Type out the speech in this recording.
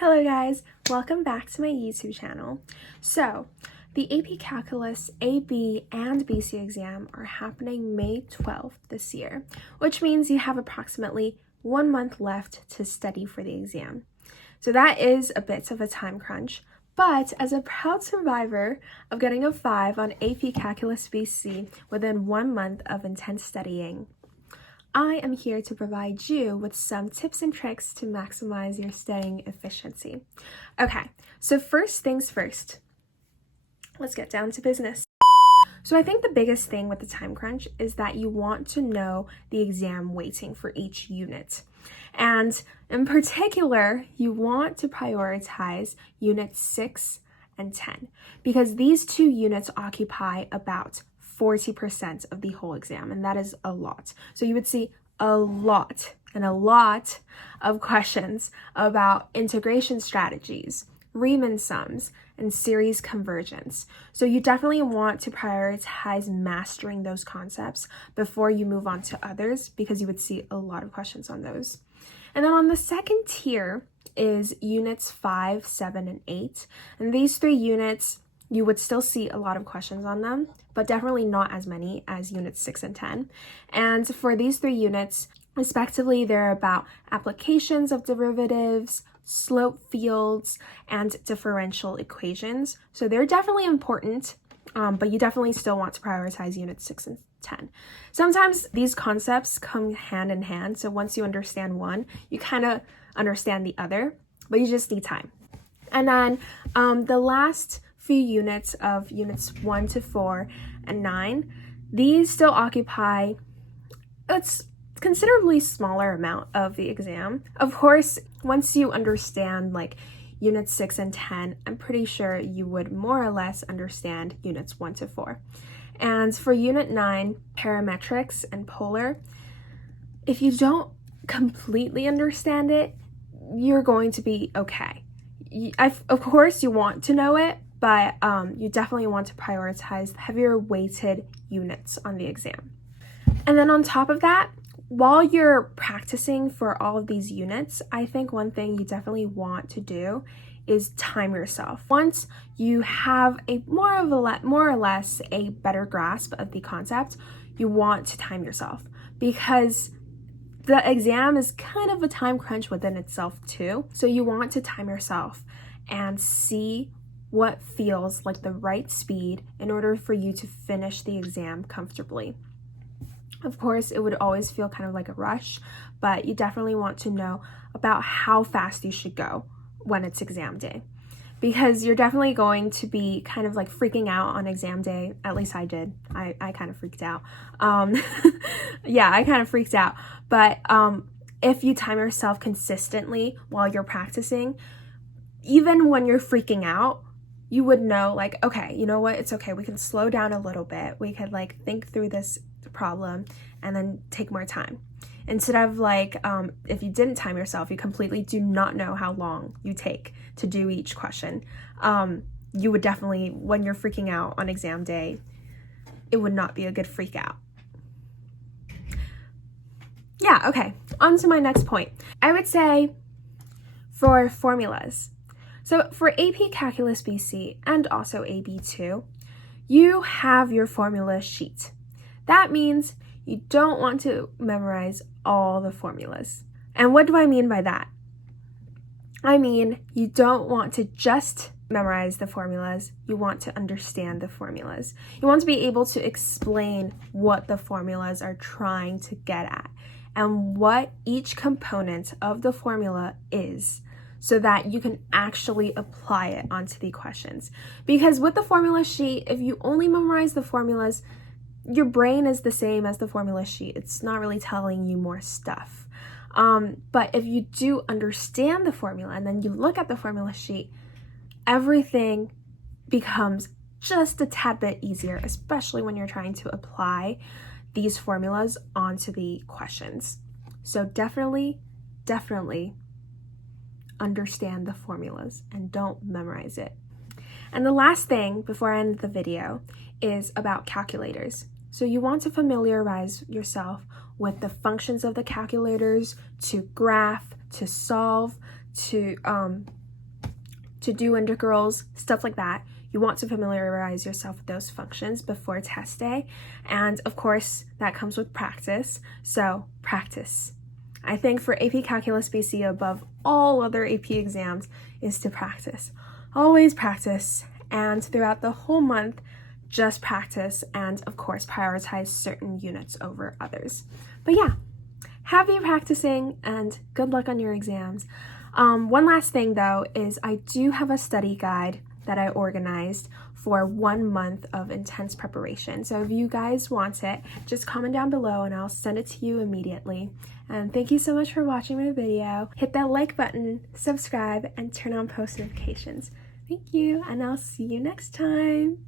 Hello guys, welcome back to my YouTube channel. So, the AP Calculus AB and BC exam are happening May 12th this year, which means you have approximately 1 month left to study for the exam. So that is a bit of a time crunch, but as a proud survivor of getting a 5 on AP Calculus BC within 1 month of intense studying, I am here to provide you with some tips and tricks to maximize your studying efficiency. Okay, so first things first, let's get down to business. So I think the biggest thing with the time crunch is that you want to know the exam weighting for each unit. And in particular, you want to prioritize units 6 and 10 because these two units occupy about 40% of the whole exam, and that is a lot. So you would see a lot of questions about integration strategies, Riemann sums, and series convergence. So you definitely want to prioritize mastering those concepts before you move on to others because you would see a lot of questions on those. And then on the second tier is units 5, 7, and 8. And these three units, you would still see a lot of questions on them, but definitely not as many as units 6 and 10. And for these three units, respectively, they're about applications of derivatives, slope fields, and differential equations. So they're definitely important, but you definitely still want to prioritize units 6 and 10. Sometimes these concepts come hand in hand. So once you understand one, you kind of understand the other, but you just need time. And then the last few units of units 1 to 4 and 9, these still occupy a considerably smaller amount of the exam. Of course, once you understand like units 6 and 10, I'm pretty sure you would more or less understand units 1 to 4. And for unit 9, parametrics and polar, if you don't completely understand it, you're going to be okay. Of course, you want to know it, but you definitely want to prioritize heavier weighted units on the exam. And then on top of that, while you're practicing for all of these units, I think one thing you definitely want to do is time yourself. Once you have a more or less a better grasp of the concept, you want to time yourself because the exam is kind of a time crunch within itself too. So you want to time yourself and see what feels like the right speed in order for you to finish the exam comfortably. Of course, it would always feel kind of like a rush, but you definitely want to know about how fast you should go when it's exam day, because you're definitely going to be kind of like freaking out on exam day. At least I did. I kind of freaked out. Yeah, I kind of freaked out. But if you time yourself consistently while you're practicing, even when you're freaking out, you would know like, okay, you know what? It's okay. We can slow down a little bit. We could like think through this problem and then take more time. Instead of like, if you didn't time yourself, you completely do not know how long you take to do each question. You would definitely, when you're freaking out on exam day, it would not be a good freak out. Yeah, okay, on to my next point. I would say for formulas. So for AP Calculus BC and also AB2, you have your formula sheet. That means you don't want to memorize all the formulas. And what do I mean by that? I mean, you don't want to just memorize the formulas, you want to understand the formulas. You want to be able to explain what the formulas are trying to get at and what each component of the formula is, so that you can actually apply it onto the questions. Because with the formula sheet, if you only memorize the formulas, your brain is the same as the formula sheet. It's not really telling you more stuff. But if you do understand the formula and then you look at the formula sheet, everything becomes just a tad bit easier, especially when you're trying to apply these formulas onto the questions. So definitely understand the formulas and don't memorize it. And the last thing before I end the video is about calculators. So you want to familiarize yourself with the functions of the calculators, to graph, to solve, to to do integrals, stuff like that. You want to familiarize yourself with those functions before test day. And of course, that comes with practice. So practice. I think for AP Calculus BC, above all other AP exams, is to practice. Always practice. And throughout the whole month, just practice. And of course, prioritize certain units over others. But yeah, happy practicing and good luck on your exams. One last thing though is I do have a study guide that I organized for 1 month of intense preparation. So if you guys want it, just comment down below and I'll send it to you immediately. And thank you so much for watching my video. Hit that like button, subscribe, and turn on post notifications. Thank you, and I'll see you next time.